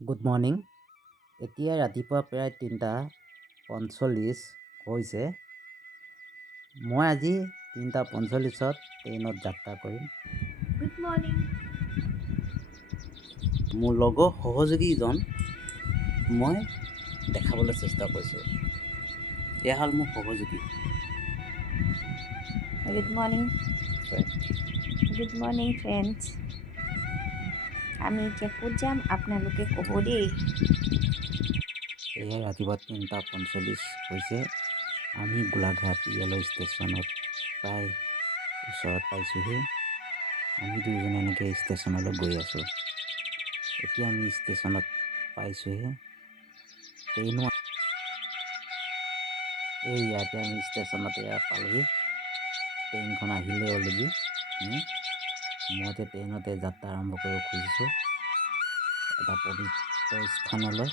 Good morning. এতিয়া ৰাতিপুৱা প্ৰায় ৩:৪৫ হৈছে। মই আজি ৩:৪৫ত ট্ৰেইনত যাত্ৰা কৰিম। Good morning. মোৰ লগৰ সহযোগীজন মই দেখাবলৈ চেষ্টা কৰিছোঁ। এয়া হ'ল মোৰ সহযোগী। Good morning. Good morning friends. আমি এতিয়া ক'ত যাম আপোনালোকে ক'ব দেই। এয়া ৰাতিপুৱা ৩:৪৫ হৈছে। আমি গোলাঘাট ৰেলৱে ষ্টেচনত প্ৰায় ওচৰত পাইছোঁহি। আমি দুয়োজনে এনেকৈ ষ্টেচনলৈ গৈ আছোঁ। এতিয়া আমি ষ্টেচনত পাইছোঁহি। ট্ৰেইনো এই ইয়াতে আমি ষ্টেচনতে পালোঁহি। ট্ৰেইনখন আহিলে অলৰেডি। মই এতিয়া ট্ৰেইনতে যাত্ৰা আৰম্ভ কৰিব খুজিছোঁ। এটা পবিত্ৰ স্থানলৈ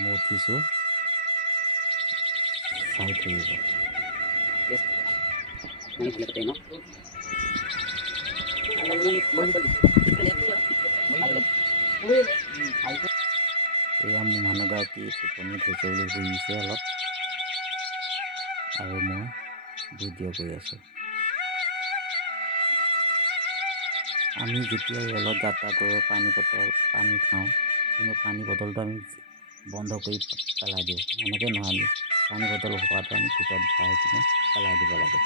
মই উঠিছোঁ। চাই থাকিব। এয়া মোৰ মানুহগৰাকী টোপনি ধৰিছে বুলি শুইছে অলপ, আৰু মই ভিডিঅ' কৰি আছোঁ। আমি যেতিয়া ৰেলত যাত্ৰা কৰোঁ পানী খাওঁ, কিন্তু পানী বটলটো আমি বন্ধ কৰি পেলাই দিওঁ। এনেকৈ নহয়, আমি পানী বটল হোৱাটো আমি ভিতৰত ভৰাই কিনে পেলাই দিব লাগে।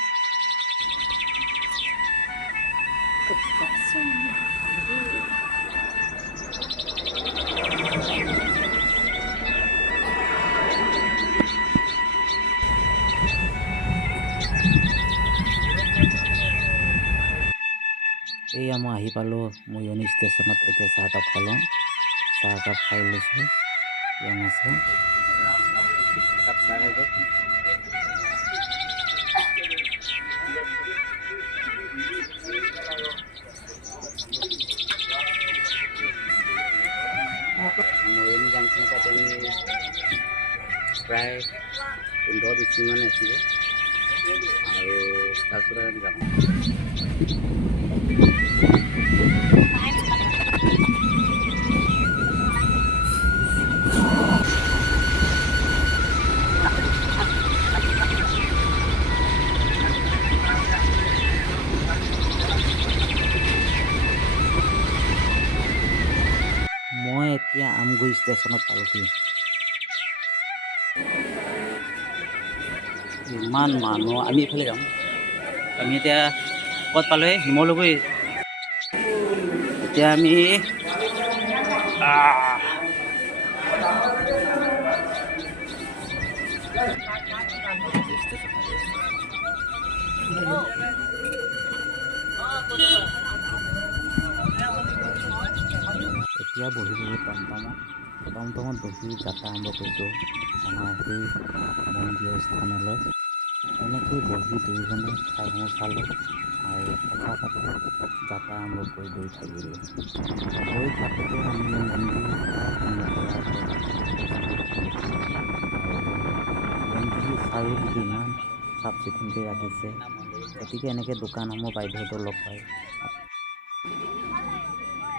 এয়া মই আহি পালোঁ মৰিয়নি ষ্টেচনত। এতিয়া চাহকাপ খাই লওঁ। চাহকাপ খাই লৈছোঁ। ৰঙা চাহ। মৰিয়নি জাংচনৰ পৰা আমি প্ৰায় 15-20 মিনিটমান আছিলোঁ, আৰু তাৰপিছত আমি যাম। মই এতিয়া আমগুৰি ষ্টেচনত পালোঁহি। ইমান মানুহ। আমি এইফালে যাম। আমি এতিয়া ক'ত পালোঁহি? শিমলুগুৰি। এতিয়া আমি এতিয়া বহি টমটমত বহি যাত্ৰা আৰম্ভ কৰিছোঁ আমাৰ সেই মন্দিৰৰ স্থানলৈ। এনেকেই বহি দুয়োজনে ঠাইসমূহ চালোঁ আৰু কথা পাতি যাত্ৰা আৰম্ভ কৰি গৈ থাকিলোঁ। গৈ থাকোঁতে আমি মন্দিৰ প্ৰায় সন্মুখলৈ দেখিলোঁ, আৰু মন্দিৰ চাৰিওদিশে ইমান চাফ চিকুণকৈ ৰাখিছে। গতিকে এনেকৈ দোকানসমূহ বাইদেউহঁতক লগ পায়।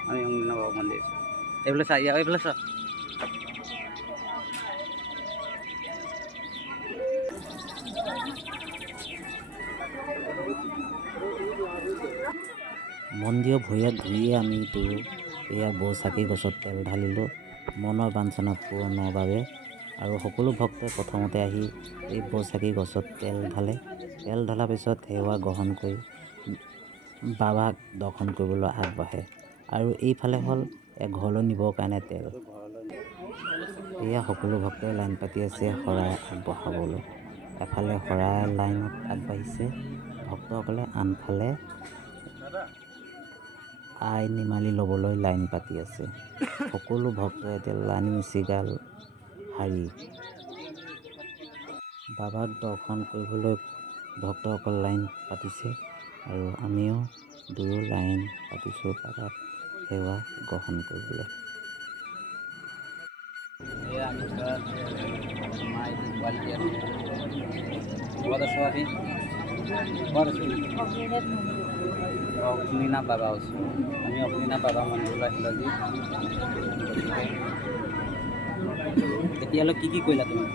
আমি অংগনাবাবু মন্দিৰ এইফালে চা, এইফালে চা। মন্দিৰৰ ভৰিয়াত ঘূৰিয়ে আমি এয়া বৰচাকি গছত তেল ঢালিলোঁ মনৰ বাঞ্ছনা পূৰণৰ বাবে। আৰু সকলো ভক্তই প্ৰথমতে আহি এই বৰচাকি গছত তেল ঢালে। তেল ঢলাৰ পিছত সেৱা গ্ৰহণ কৰি বাবাক দৰ্শন কৰিবলৈ আগবাঢ়ে। আৰু এইফালে হ'ল ঘৰলৈ নিবৰ কাৰণে তেল। এয়া সকলো ভক্তই লাইন পাতি আছে শৰাই আগবঢ়াবলৈ। এফালে শৰাই লাইনত আগবাঢ়িছে ভক্তসকলে, আনফালে আই নিমালি ল'বলৈ লাইন পাতি আছে। সকলো ভক্তই এতিয়া লাইন চিগাল শাৰী বাবাক দৰ্শন কৰিবলৈ ভক্তসকল লাইন পাতিছে, আৰু আমিও দুয়ো লাইন পাতিছোঁ বাবাক সেৱা গ্ৰহণ কৰিবলৈ। ক'ত আছে? অগ্নিনাথ মন্দিৰ। অগ্নিনাথ বাবা ওচৰত। আমি অগ্নিনাথ বাবা মন্দিৰলৈ আহিলোঁ আজি। গতিকে এতিয়ালৈ কি কৰিলা তুমি?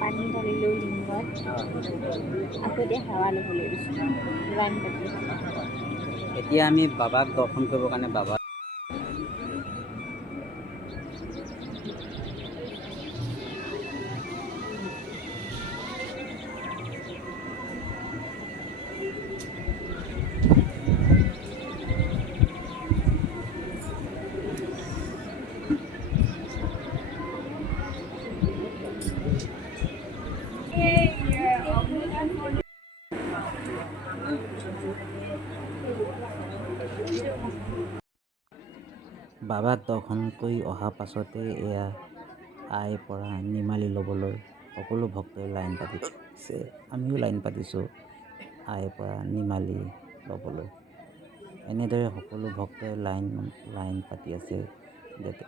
পানী ঢালিলোঁ লিংগত। অঁ, আকৌ এতিয়া সেৱা ল'বলৈ গৈছোঁ। লাইন পাতি আছোঁ। এতিয়া আমি বাবাক দৰ্শন কৰিবৰ কাৰণে বাবা বাবাক দৰ্শন কৰি অহাৰ পাছতে এয়া আইৰ পৰা নিমালি ল'বলৈ সকলো ভক্তই লাইন পাতিছে। আমিও লাইন পাতিছোঁ আইৰ পৰা নিমালি ল'বলৈ। এনেদৰে সকলো ভক্তই লাইন পাতি আছে যাতে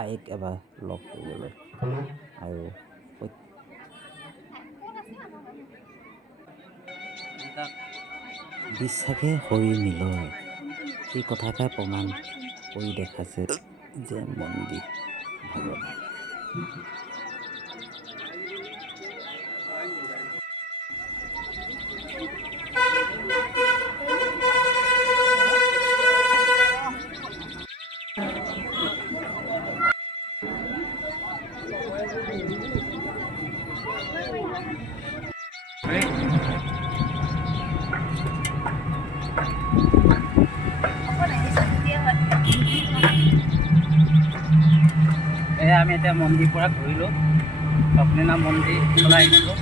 আইক এবাৰ লগ কৰিবলৈ। আৰু বিশ্বাসে শৰীৰ মিলয়, সেই কথাষাৰ প্ৰমাণ কৰি দেখাইছে যে মন্দিৰ ভাগত। এয়া আমি এতিয়া মন্দিৰ পৰা ঘূৰিলোঁ। অগ্নিনাথ মন্দিৰ ওলাই আহিছোঁ।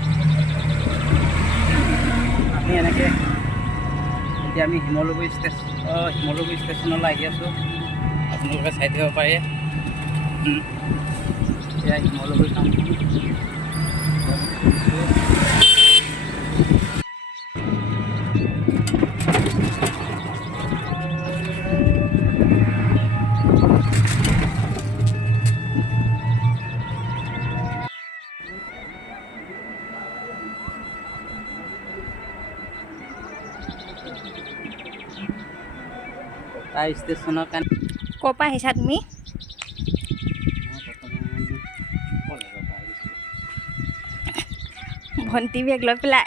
আমি এনেকৈ এতিয়া আমি শিমলুগুৰি ষ্টেচনলৈ আহি আছোঁ। আপোনালোকে চাই থাকিব পাৰে। এয়া শিমলুগুৰি টাউনখন। তাৰ ষ্টেচনৰ কাৰণে ক'ৰ পৰা আহিছা তুমি? মই বৰ্তমান কলেজৰ পৰা আহিছোঁ। ভণ্টি বেগ লৈ পেলাই